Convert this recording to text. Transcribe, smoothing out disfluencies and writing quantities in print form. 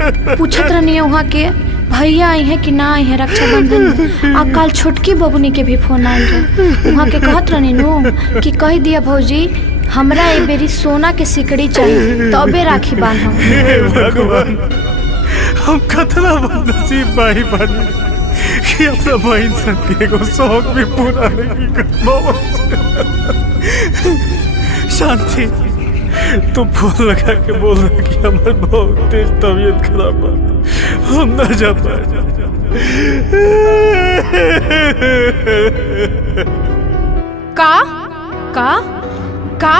पूछत रहनी वहाँ के भैया आई है कि ना आई है रक्षाबंधन में। आ कल छोटकी बबुनी के भी फोन आयल रहे, वहाँ के कहत रहनी नु कि कह दिया भौजी हमरा ए बेरी सोना के सिकड़ी चाहिए तबे राखी बांधब। हे भगवान, हम कतना बदनसीब भाई बनी कि अपना बहन सन के एगो शौक भी पूरा नहीं कर पावत। शांति, तू फोन लगा के बोल रहा कि हमारे बहुत तेज तबीयत खराब है, हम ना जा पाए। का का का